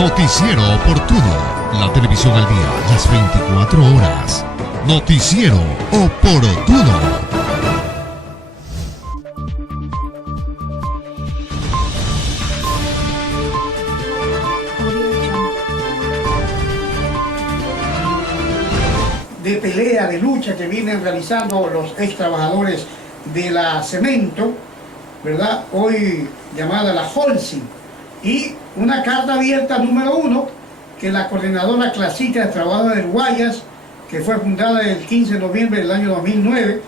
Noticiero Oportuno, la televisión al día, las 24 horas. Noticiero Oportuno. De pelea, de lucha que vienen realizando los ex trabajadores de la Cemento, ¿verdad? Hoy llamada la Holcim, y una carta abierta número 1 que la Coordinadora Clasista de Trabajadores del Guayas, que fue fundada el 15 de noviembre del año 2009,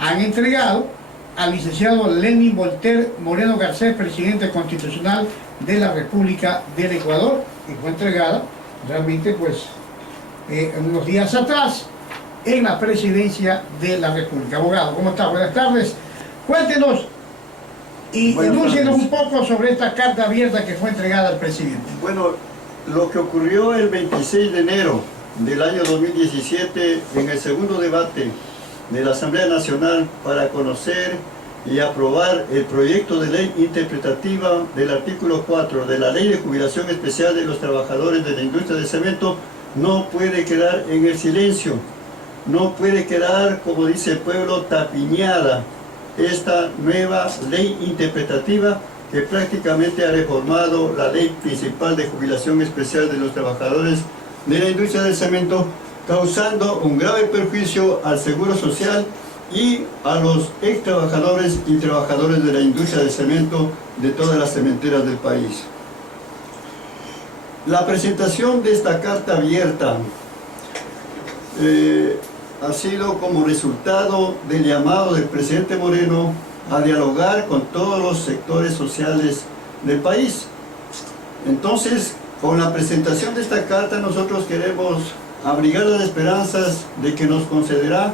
han entregado al licenciado Lenin Voltaire Moreno Garcés, presidente constitucional de la República del Ecuador, y fue entregada realmente pues unos días atrás en la presidencia de la República. Abogado, ¿cómo está? Buenas tardes. Cuéntenos y enúncienos un poco sobre esta carta abierta que fue entregada al presidente. Bueno, lo que ocurrió el 26 de enero del año 2017 en el segundo debate de la Asamblea Nacional para conocer y aprobar el proyecto de ley interpretativa del artículo 4 de la Ley de Jubilación Especial de los Trabajadores de la Industria del Cemento no puede quedar en el silencio, no puede quedar, como dice el pueblo, tapiñada esta nueva ley interpretativa que prácticamente ha reformado la ley principal de jubilación especial de los trabajadores de la industria del cemento, causando un grave perjuicio al seguro social y a los ex trabajadores y trabajadores de la industria del cemento de todas las cementeras del país. La presentación de esta carta abierta ha sido como resultado del llamado del presidente Moreno a dialogar con todos los sectores sociales del país. Entonces, con la presentación de esta carta nosotros queremos abrigar las esperanzas de que nos concederá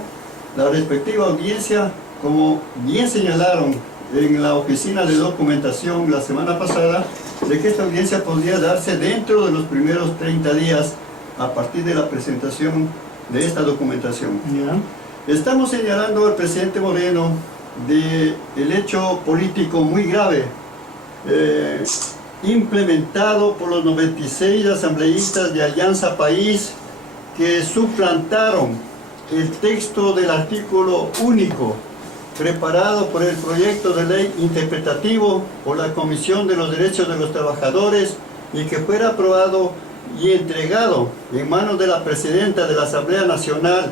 la respectiva audiencia, como bien señalaron en la oficina de documentación la semana pasada, de que esta audiencia podría darse dentro de los primeros 30 días a partir de la presentación de esta documentación. Estamos señalando al presidente Moreno del hecho político muy grave implementado por los 96 asambleístas de Alianza País que suplantaron el texto del artículo único preparado por el proyecto de ley interpretativo por la Comisión de los Derechos de los Trabajadores y que fuera aprobado y entregado en manos de la presidenta de la Asamblea Nacional,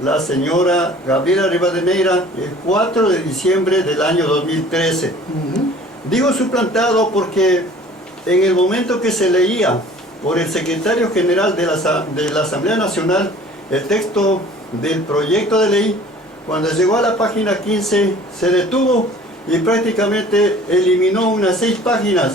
la señora Gabriela Rivadeneira, el 4 de diciembre del año 2013. Digo suplantado porque en el momento que se leía por el secretario general de la Asamblea Nacional el texto del proyecto de ley, cuando llegó a la página 15 se detuvo y prácticamente eliminó unas 6 páginas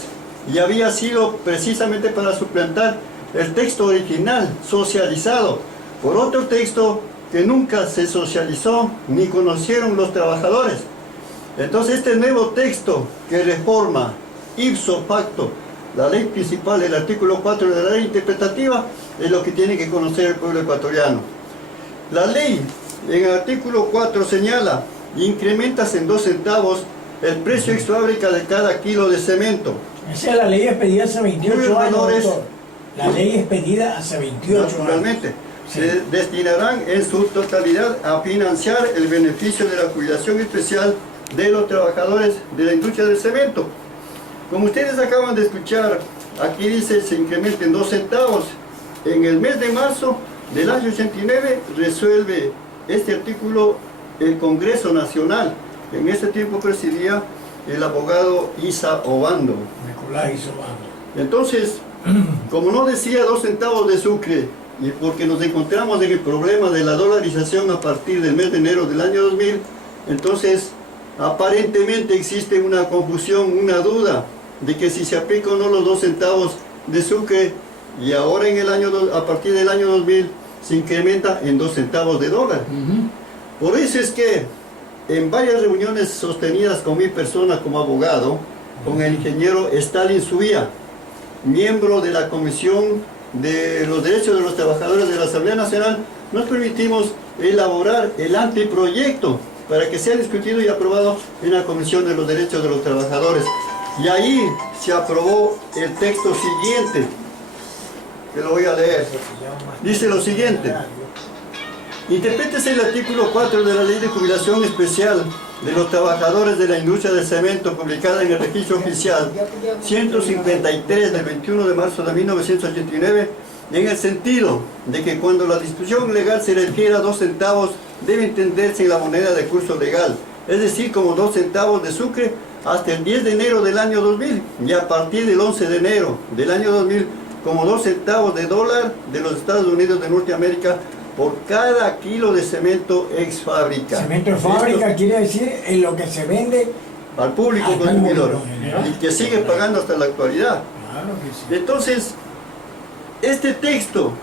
y había sido precisamente para suplantar el texto original socializado por otro texto que nunca se socializó ni conocieron los trabajadores. Entonces este nuevo texto que reforma ipso facto la ley principal, el artículo 4 de la ley interpretativa, es lo que tiene que conocer el pueblo ecuatoriano. La ley en el artículo 4 señala: incrementas en 2 centavos el precio ex fábrica de cada kilo de cemento. Esa es la ley expedida hace 28 años, doctor. La ley expedida hace 28 años. Naturalmente, se destinarán en su totalidad a financiar el beneficio de la jubilación especial de los trabajadores de la industria del cemento. Como ustedes acaban de escuchar, aquí dice se incrementa en 2 centavos. En el mes de marzo del año 89 resuelve este artículo el Congreso Nacional. En ese tiempo presidía el abogado Isa Obando. Nicolás Isa Obando. Entonces, como no decía 2 centavos de sucre, y porque nos encontramos en el problema de la dolarización a partir del mes de enero del año 2000, entonces aparentemente existe una confusión, una duda de que si se aplica o no los 2 centavos de sucre, y ahora a partir del año 2000 se incrementa en 2 centavos de dólar. Por eso es que en varias reuniones sostenidas con mi persona como abogado, con el ingeniero Stalin Subía, miembro de la Comisión de los Derechos de los Trabajadores de la Asamblea Nacional, nos permitimos elaborar el anteproyecto para que sea discutido y aprobado en la Comisión de los Derechos de los Trabajadores. Y ahí se aprobó el texto siguiente, que lo voy a leer. Dice lo siguiente: interprétese el artículo 4 de la Ley de Jubilación Especial de los Trabajadores de la Industria del Cemento, publicada en el Registro Oficial 153 del 21 de marzo de 1989, en el sentido de que cuando la disposición legal se refiere a 2 centavos, debe entenderse en la moneda de curso legal, es decir, como 2 centavos de sucre hasta el 10 de enero del año 2000, y a partir del 11 de enero del año 2000, como 2 centavos de dólar de los Estados Unidos de Norteamérica por cada kilo de cemento ex fábrica. Cemento ex fábrica Esto quiere decir en lo que se vende al público al consumidor, público, y que sigue pagando hasta la actualidad. Claro que sí. Entonces, este texto,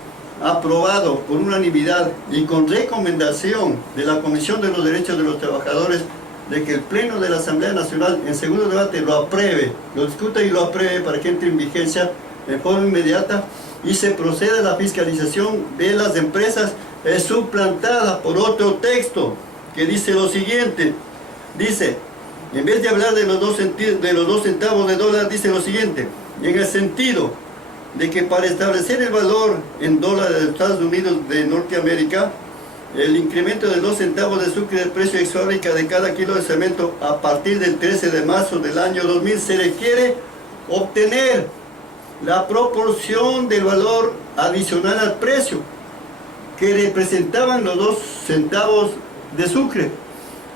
aprobado por unanimidad y con recomendación de la Comisión de los Derechos de los Trabajadores, de que el Pleno de la Asamblea Nacional en segundo debate lo apruebe, lo discuta y lo apruebe para que entre en vigencia en forma inmediata y se proceda a la fiscalización de las empresas, es suplantada por otro texto que dice lo siguiente. Dice, en vez de hablar de los 2 centavos de dólar, dice lo siguiente: en el sentido de que para establecer el valor en dólares de Estados Unidos de Norteamérica, el incremento de 2 centavos de sucre del precio ex fábrica de cada kilo de cemento a partir del 13 de marzo del año 2000 se requiere obtener la proporción del valor adicional al precio que representaban los 2 centavos de sucre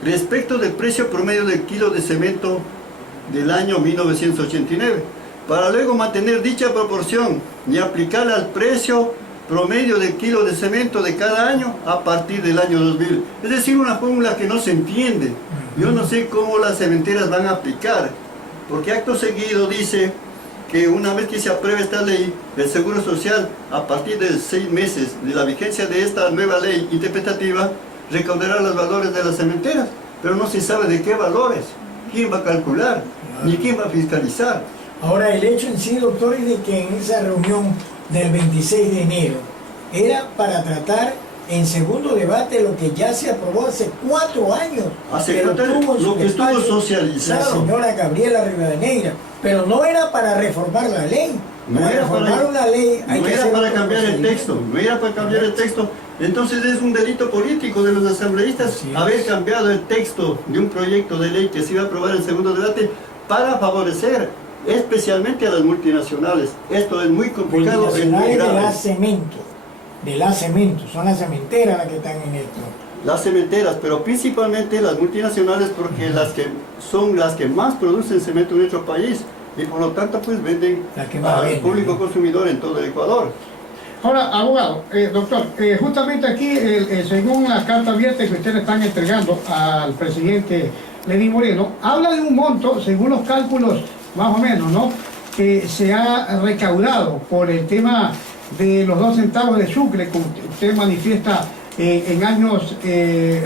respecto del precio promedio del kilo de cemento del año 1989, para luego mantener dicha proporción y aplicarla al precio promedio del kilo de cemento de cada año a partir del año 2000. Es decir, una fórmula que no se entiende. Yo no sé cómo las cementeras van a aplicar, porque acto seguido dice que una vez que se apruebe esta ley, el Seguro Social, a partir de 6 meses de la vigencia de esta nueva ley interpretativa, recaudará los valores de las cementeras, pero no se sabe de qué valores, quién va a calcular, ni quién va a fiscalizar. Ahora, el hecho en sí, doctor, es de que en esa reunión del 26 de enero era para tratar en segundo debate lo que ya se aprobó hace 4 años. Lo que estuvo socializado. La señora Gabriela Rivadeneira, pero no era para reformar la ley. Para reformar una ley hay no que era hacer para cambiar el texto, no era para cambiar el texto. Entonces es un delito político de los asambleístas haber cambiado el texto de un proyecto de ley que se iba a aprobar en segundo debate para favorecer especialmente a las multinacionales. Esto es muy complicado. Multinacionales de la cemento, son las cementeras las que están en esto. Las cementeras, pero principalmente las multinacionales, porque son las que más producen cemento en nuestro país y por lo tanto pues venden al público consumidor en todo el Ecuador. Ahora, abogado, doctor, justamente aquí, según la carta abierta que ustedes están entregando al presidente Lenín Moreno, habla de un monto, según los cálculos más o menos, ¿no?, que se ha recaudado por el tema de los 2 centavos de sucre, como usted manifiesta en años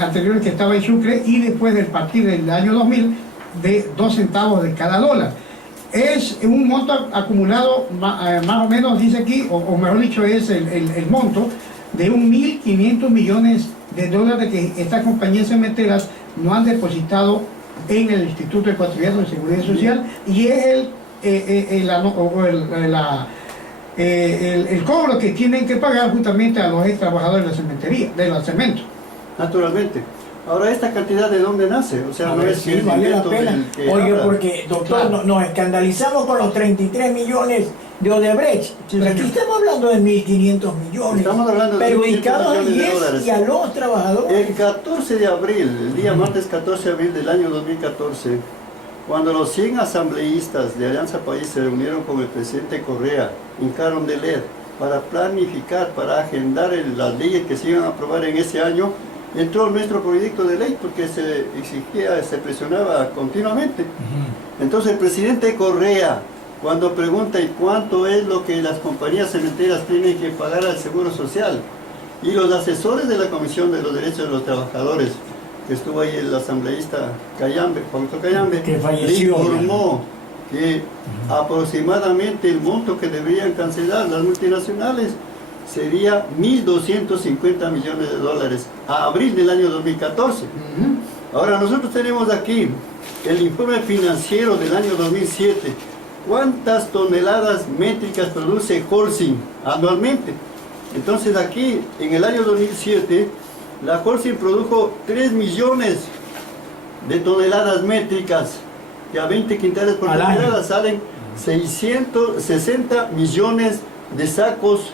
anteriores que estaba en sucre, y después del partir del año 2000 de 2 centavos de cada dólar. Es un monto acumulado, más o menos dice aquí, o mejor dicho, es el monto de 1.500 millones de dólares que estas compañías cementeras no han depositado en el Instituto Ecuatoriano de Seguridad Social, y es el cobro que tienen que pagar justamente a los ex trabajadores de la cementería, de los cementos. Naturalmente. Ahora, ¿esta cantidad de dónde nace? O sea, no es sí, vale la pena. Oye, porque, doctor, claro, nos escandalizamos con los 33 millones de Odebrecht, pero aquí estamos hablando de 1.500 millones. Estamos hablando de perjudicados a 10 dólares. y a los trabajadores. El 14 de abril, el día martes 14 de abril del año 2014, cuando los 100 asambleístas de Alianza País se reunieron con el presidente Correa, hincaron de leer para planificar, para agendar las leyes que se iban a aprobar en ese año, entró nuestro proyecto de ley porque se exigía, se presionaba continuamente. Entonces el presidente Correa, cuando pregunta ¿y cuánto es lo que las compañías cementeras tienen que pagar al Seguro Social? Y los asesores de la Comisión de los Derechos de los Trabajadores, que estuvo ahí el asambleísta Cayambe, Juanito Cayambe, que falleció, le informó que aproximadamente el monto que deberían cancelar las multinacionales sería 1.250 millones de dólares a abril del año 2014. Ahora nosotros tenemos aquí el informe financiero del año 2007, cuántas toneladas métricas produce Holcim anualmente. Entonces aquí, en el año 2007, la Holcim produjo 3 millones de toneladas métricas, que a 20 quintales por tonelada salen 660 millones de sacos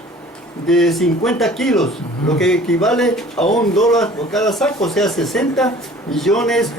de 50 kilos, lo que equivale a $1 por cada saco, o sea, 60 millones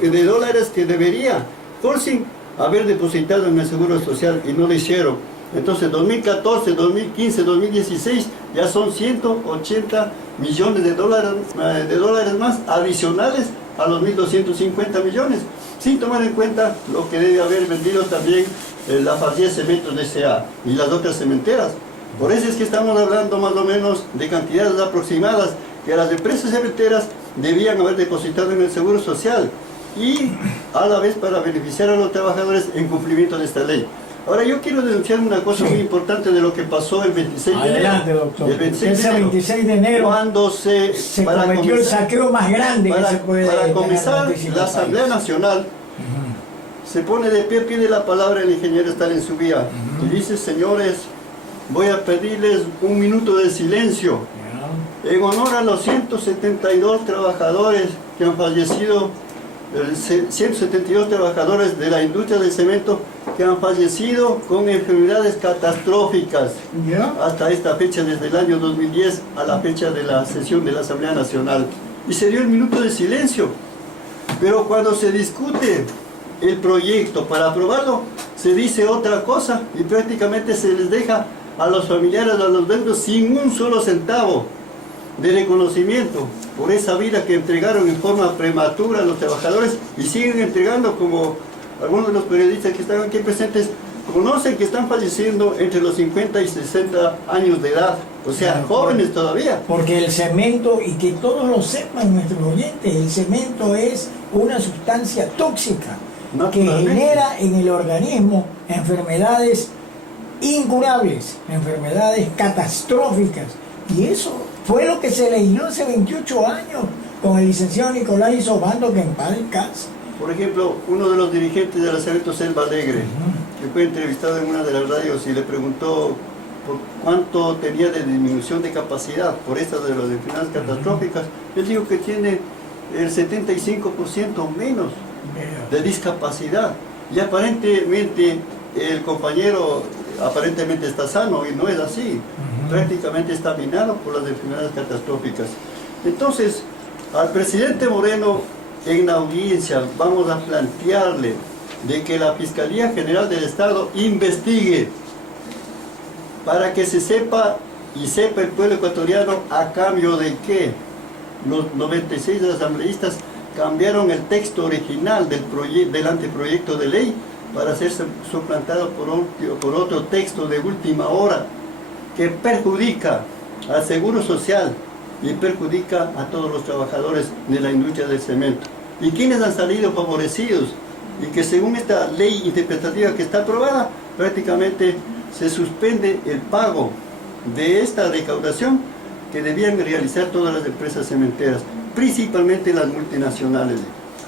de dólares que debería Holcim haber depositado en el Seguro Social y no lo hicieron. Entonces 2014, 2015, 2016 ya son 180 millones de dólares más adicionales a los 1.250 millones, sin tomar en cuenta lo que debe haber vendido también la Fallé Cementos S.A. y las otras cementeras. Por eso es que estamos hablando más o menos de cantidades aproximadas que las empresas cementeras debían haber depositado en el Seguro Social y a la vez para beneficiar a los trabajadores en cumplimiento de esta ley. Ahora yo quiero denunciar una cosa muy importante de lo que pasó el 26 de enero. Adelante, doctor. El 26 de enero cuando se cometió el saqueo más grande que se puede para comenzar la Asamblea Nacional. Se pone de pide la palabra el ingeniero Stalin Zubia y dice: señores, voy a pedirles un minuto de silencio en honor a los 172 trabajadores que han fallecido, 172 trabajadores de la industria del cemento que han fallecido con enfermedades catastróficas hasta esta fecha, desde el año 2010 a la fecha de la sesión de la Asamblea Nacional. Y se dio el minuto de silencio. Pero cuando se discute el proyecto para aprobarlo, se dice otra cosa y prácticamente se les deja a los familiares, a los deudos, sin un solo centavo de reconocimiento por esa vida que entregaron en forma prematura a los trabajadores y siguen entregando, como algunos de los periodistas que están aquí presentes conocen, que están falleciendo entre los 50 y 60 años de edad, o sea, jóvenes todavía. Porque el cemento, y que todos lo sepan nuestros oyentes, el cemento es una sustancia tóxica que genera en el organismo enfermedades incurables, enfermedades catastróficas, y eso fue lo que se leyó hace 28 años con el licenciado Nicolás Isobando, que en paz descanse. Por ejemplo, uno de los dirigentes de la Cemento Selva Alegre, que fue entrevistado en una de las radios y le preguntó por cuánto tenía de disminución de capacidad por estas de las enfermedades catastróficas, él dijo que tiene el 75% menos de discapacidad, y aparentemente el compañero aparentemente está sano, y no es así. Prácticamente está minado por las enfermedades catastróficas. Entonces, al presidente Moreno, en la audiencia, vamos a plantearle de que la Fiscalía General del Estado investigue para que se sepa y sepa el pueblo ecuatoriano a cambio de qué. Los 96 asambleístas cambiaron el texto original del anteproyecto de ley para ser suplantado por otro texto de última hora que perjudica al Seguro Social y perjudica a todos los trabajadores de la industria del cemento. ¿Y quiénes han salido favorecidos? Y que según esta ley interpretativa que está aprobada, prácticamente se suspende el pago de esta recaudación que debían realizar todas las empresas cementeras, principalmente las multinacionales.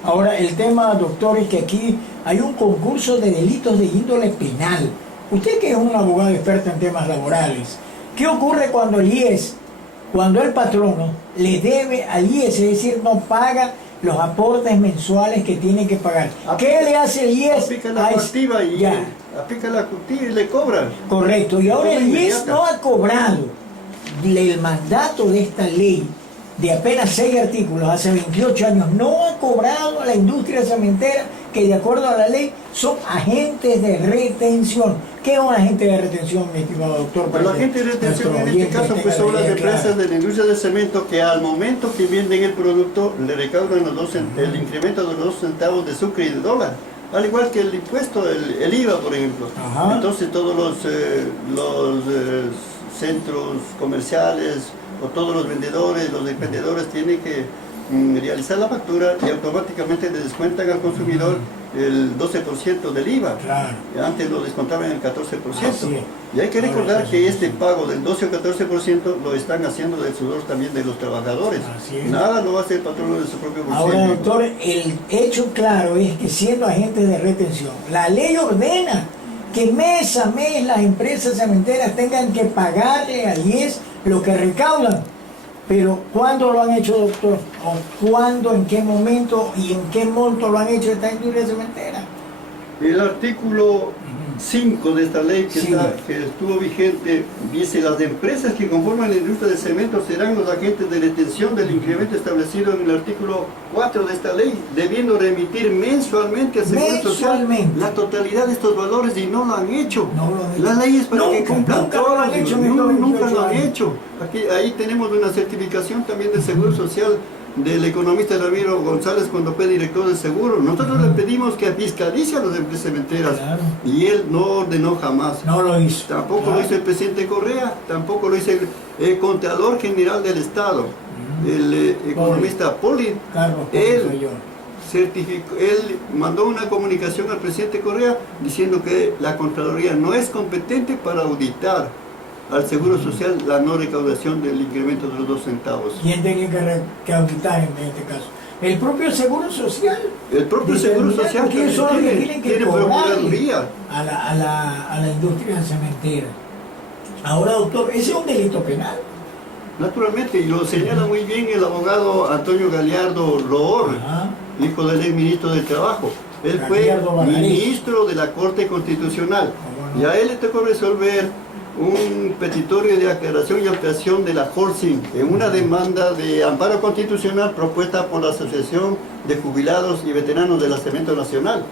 Ahora, el tema, doctor, es que aquí hay un concurso de delitos de índole penal. Usted, que es un abogado experto en temas laborales, ¿qué ocurre cuando el IES, cuando el patrono le debe al IES, es decir, no paga los aportes mensuales que tiene que pagar? ¿Qué le hace el IES? Aplica la coactiva y le cobran. Correcto, y ahora el IES no ha cobrado el mandato de esta ley de apenas 6 artículos hace 28 años, no ha cobrado a la industria cementera, que de acuerdo a la ley son agentes de retención. ¿Qué es un agente de retención, mi estimado doctor? Pues los agentes de retención en este caso pues son las empresas de la industria del cemento que al momento que venden el producto le recaudan el incremento de los 2 centavos de sucre y de dólar, al igual que el impuesto, el IVA, por ejemplo. Entonces todos los centros comerciales o todos los vendedores, los expendedores tienen que realizar la factura y automáticamente le descuentan al consumidor el 12% del IVA. Claro. Antes lo descontaban el 14%. Y hay que recordar que este pago del 12 o 14% lo están haciendo del sudor también de los trabajadores. Nada lo hace el patrono de su propio bolsillo. Ahora, doctor, el hecho claro es que siendo agentes de retención, la ley ordena que mes a mes las empresas cementeras tengan que pagarle al IES lo que recaudan. Pero ¿cuándo lo han hecho, doctor? ¿O cuándo, en qué momento y en qué monto lo han hecho esta industria cementera? El artículo 5 de esta ley Sí. que estuvo vigente dice: las empresas que conforman la industria del cemento serán los agentes de retención del incremento establecido en el artículo 4 de esta ley, debiendo remitir mensualmente al Seguro Social la totalidad de estos valores, y no lo han hecho. No lo han hecho. La ley es para que cumplan Nunca lo han todos. hecho, Nunca lo han años. hecho. Ahí tenemos una certificación también del Seguro Social del economista Ramiro González cuando fue director del seguro. Nosotros le pedimos que fiscalice a las empresas cementeras, Claro. y él no ordenó jamás. No lo hizo. Tampoco lo hizo el presidente Correa, tampoco lo hizo el Contralor General del Estado, el economista Poli. Carlos, Él él mandó una comunicación al presidente Correa diciendo que la Contraloría no es competente para auditar al Seguro Social la no recaudación del incremento de los 2 centavos. ¿Quién tenía que auditar en este caso? El propio Seguro Social. El propio Seguro Social ¿Quiénes son los que tienen que tiene cobrarle procuraduría. a la industria cementera? Ahora, doctor, ese es un delito penal. Naturalmente, y lo señala muy bien el abogado Antonio Galiardo Loor, Ajá. hijo del ex ministro del Trabajo. Él fue Galiardo Barrales. ministro de la Corte Constitucional, ¿Cómo no? y a él le tocó resolver un petitorio de aclaración y ampliación de la Holcim en una demanda de amparo constitucional propuesta por la Asociación de Jubilados y Veteranos de la Cemento Nacional.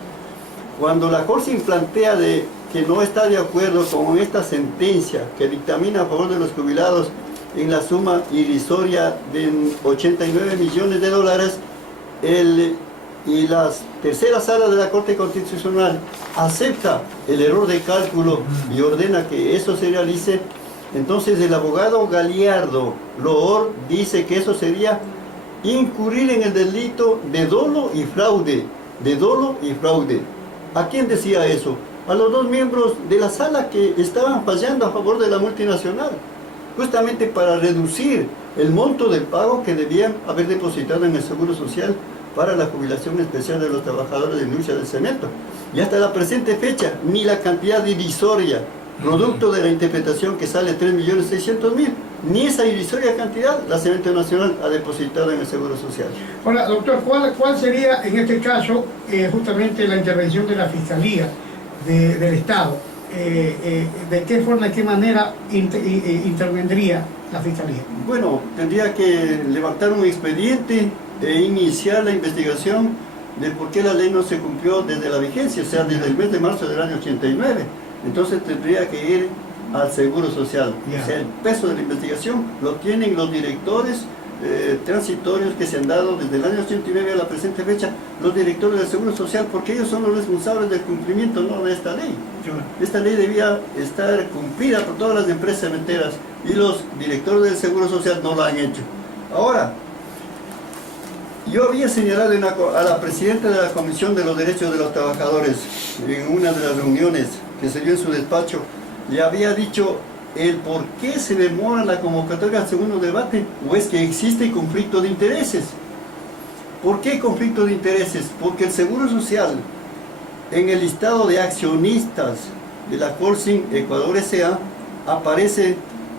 Cuando la Holcim plantea que no está de acuerdo con esta sentencia que dictamina a favor de los jubilados en la suma irrisoria de 89 millones de dólares, y la tercera sala de la Corte Constitucional acepta el error de cálculo y ordena que eso se realice, entonces el abogado Galiardo Loor dice que eso sería incurrir en el delito de dolo y fraude, ¿A quién decía eso? A los 2 miembros de la sala que estaban fallando a favor de la multinacional, justamente para reducir el monto del pago que debían haber depositado en el Seguro Social para la jubilación especial de los trabajadores de la industria del cemento. Y hasta la presente fecha, ni la cantidad irrisoria, producto de la interpretación que sale 3.600.000, ni esa irrisoria cantidad la Cemento Nacional ha depositado en el Seguro Social. Ahora, doctor, ¿cuál sería en este caso justamente la intervención de la Fiscalía del Estado? ¿De qué forma, de qué manera intervendría la Fiscalía? Bueno, tendría que levantar un expediente e iniciar la investigación de por qué la ley no se cumplió desde la vigencia, o sea, desde el mes de marzo del año 89. Entonces tendría que ir al Seguro Social. Yeah. O sea, el peso de la investigación lo tienen los directores transitorios que se han dado desde el año 89 a la presente fecha, los directores del Seguro Social, porque ellos son los responsables del cumplimiento, no de esta ley. Esta ley debía estar cumplida por todas las empresas cementeras, y los directores del Seguro Social no lo han hecho. Ahora, yo había señalado a la presidenta de la Comisión de los Derechos de los Trabajadores en una de las reuniones que se dio en su despacho, le había dicho el por qué se demora la convocatoria al segundo debate, o es que existe conflicto de intereses. ¿Por qué conflicto de intereses? Porque el Seguro Social, en el listado de accionistas de la Holcim Ecuador S.A., aparece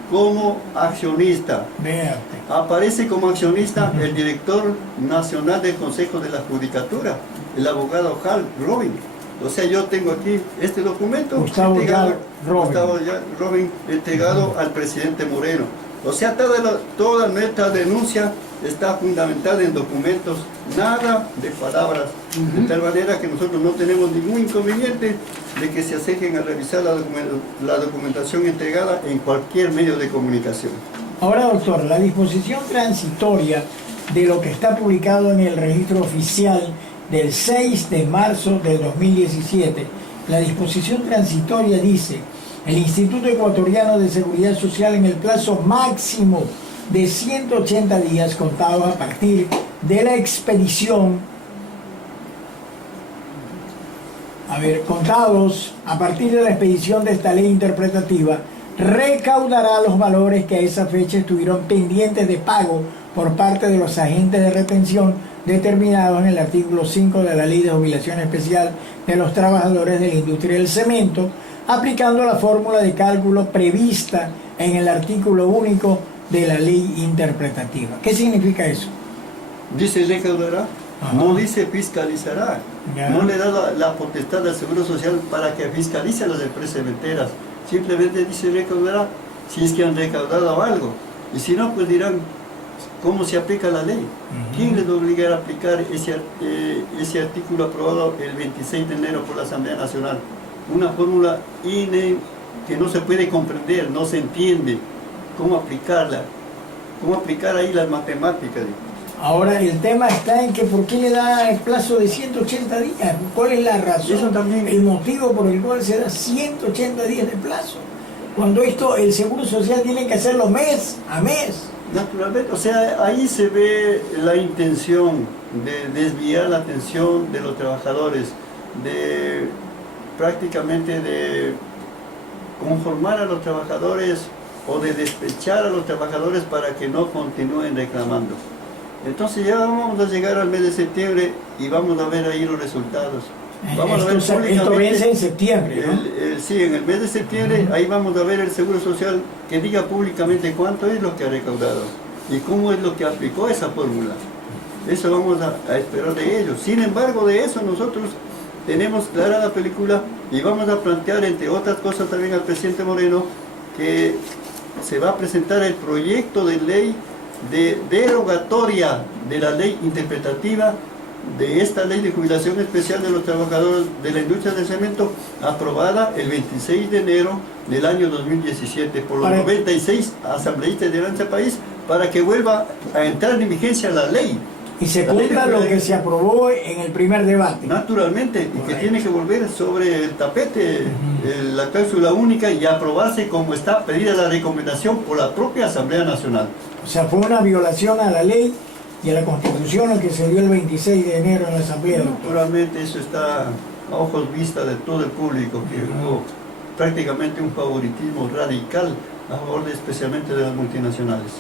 como accionista. Véate. Aparece como accionista el director nacional del Consejo de la Judicatura, el abogado Hal Robin. O sea, yo tengo aquí este documento Gustavo Robin, entregado al presidente Moreno. O sea, toda nuestra denuncia está fundamentada en documentos, nada de palabras, de tal manera que nosotros no tenemos ningún inconveniente de que se acerquen a revisar la documentación entregada en cualquier medio de comunicación. Ahora, doctor, la disposición transitoria de lo que está publicado en el registro oficial del 6 de marzo del 2017, la disposición transitoria dice: el Instituto Ecuatoriano de Seguridad Social, en el plazo máximo de 180 días contados a partir de la expedición, contados a partir de la expedición de esta ley interpretativa, recaudará los valores que a esa fecha estuvieron pendientes de pago por parte de los agentes de retención determinados en el artículo 5 de la Ley de Jubilación Especial de los Trabajadores de la Industria del Cemento, aplicando la fórmula de cálculo prevista en el artículo único de la ley interpretativa. ¿Qué significa eso? Dice recaudará, no dice fiscalizará. Ya. No le da la potestad al Seguro Social para que fiscalice a las empresas cementeras. Simplemente dice recaudará si es que han recaudado algo. Y si no, pues dirán cómo se aplica la ley. ¿Quién les va a obligar a aplicar ese artículo aprobado el 26 de enero por la Asamblea Nacional? Una fórmula que no se puede comprender, no se entiende cómo aplicarla, cómo aplicar ahí las matemáticas. Ahora el tema está en que ¿por qué le da el plazo de 180 días? ¿Cuál es la razón? Eso también. El motivo por el cual se da 180 días de plazo. Cuando esto el Seguro Social tiene que hacerlo mes a mes. Naturalmente, o sea, ahí se ve la intención de desviar la atención de los trabajadores, de prácticamente de conformar a los trabajadores o de despechar a los trabajadores para que no continúen reclamando. Entonces ya vamos a llegar al mes de septiembre y vamos a ver ahí los resultados. Vamos a ver Esto vence en septiembre, ¿no? Sí, en el mes de septiembre ahí vamos a ver el Seguro Social que diga públicamente cuánto es lo que ha recaudado y cómo es lo que aplicó esa fórmula. Eso vamos a esperar de ellos. Sin embargo, de eso nosotros tenemos clara la película y vamos a plantear, entre otras cosas, también al presidente Moreno que se va a presentar el proyecto de ley de derogatoria de la ley interpretativa de esta ley de jubilación especial de los trabajadores de la industria del cemento, aprobada el 26 de enero del año 2017 por los 96 asambleístas de nuestro país, para que vuelva a entrar en vigencia la ley. Y se cumpla lo que se aprobó en el primer debate. Naturalmente, y que tiene que volver sobre el tapete la cláusula única y aprobarse como está pedida la recomendación por la propia Asamblea Nacional. O sea, fue una violación a la ley y a la Constitución lo que se dio el 26 de enero en la Asamblea. Naturalmente eso está a ojos vista de todo el público, que hubo prácticamente un favoritismo radical a favor especialmente de las multinacionales.